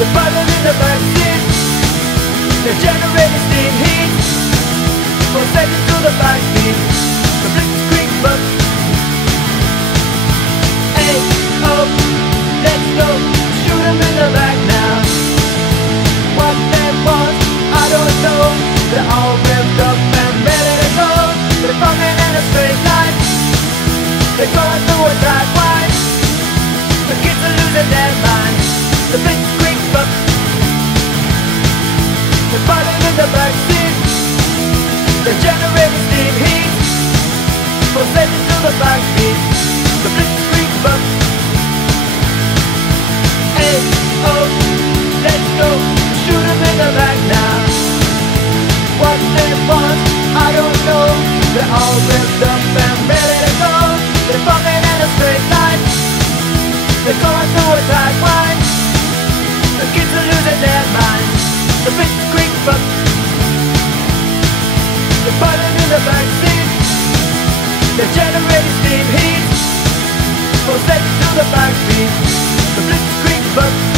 They're fighting in the backseat. They're generating steam heat. Pulsating through the backbeat. The blitzkrieg bump. Hey, oh, let's go. Shoot 'em in the back now. What they want, I don't know. They're all revved up and ready to go. They're coming in a straight line. They're going through a tight line. The kids are losing their minds. The blitzkrieg bump. They're fighting in the backseat. They're generating steam heat. Pulsating through the backbeat. The blitzkrieg bump. Hey, oh, let's go. Shoot 'em in the back now. What they want, I don't know. They're all revved up and ready to go. They're bumping in a straight line. They're going through a tight line. The kids are losing their minds. The blitzkrieg bump. They're fighting in the backseat. They're generating steam heat. Pulsating through the backbeat. The blitzkrieg bump.